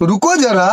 रुको जरा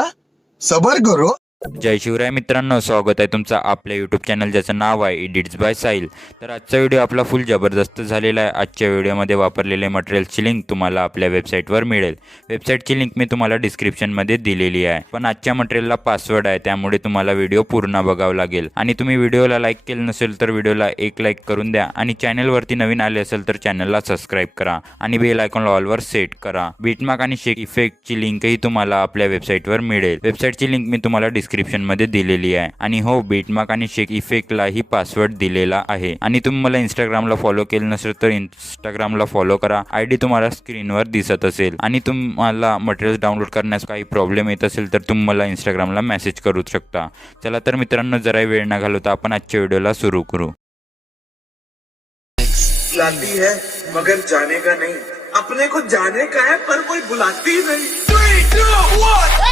सबर करो। जय शिवराय मित्रांनो, स्वागत आहे तुमचं आपल्या यूट्यूब चॅनल ज्याचं नाव आहे एडिट्स बाय साहिल। तर आजचा व्हिडिओ आपला फुल जबरदस्त झालेला आहे। आजच्या व्हिडिओमध्ये वापरलेले मटेरियल्सची लिंक तुम्हाला आपल्या वेबसाईटवर मिळेल। वेबसाईटची लिंक मी तुम्हाला डिस्क्रिप्शनमध्ये दिलेली आहे, पण आजच्या मटेरियलला पासवर्ड आहे, त्यामुळे तुम्हाला व्हिडिओ पूर्ण बघावं लागेल। आणि तुम्ही व्हिडिओला लाईक केलं नसेल तर व्हिडिओला एक लाईक करून द्या, आणि चॅनलवरती नवीन आले असेल तर चॅनलला सबस्क्राईब करा आणि बेल आयकॉनला ऑलवर सेट करा। बीटमार्क आणि शेक इफेक्टची लिंकही तुम्हाला आपल्या वेबसाईटवर मिळेल। वेबसाईटची लिंक मी तुम्हाला डिस्क्रिप्शनमध्ये दिलेली आहे। आणि हो, बीटमार्क आणि शेक इफेक्टलाही पासवर्ड दिलेला आहे। आणि तुम्ही मला इंस्टाग्रामला फॉलो केलं नसेल तर इंस्टाग्रामला फॉलो करा, आयडी तुम्हाला स्क्रीनवर दिसत असेल। आणि तुम्हाला मटेरियल डाउनलोड करण्यास काही प्रॉब्लेम येत असेल तर तुम्ही मला इंस्टाग्रामला मेसेज करू शकता। चला तर मित्रांनो, जरा वेळ न घालवता आपण आजच्या व्हिडिओला सुरू करू। बुलाती है मगर जाने का नहीं, अपने को जाने का है पर कोई बुलाती ही नहीं। 3, 2, 1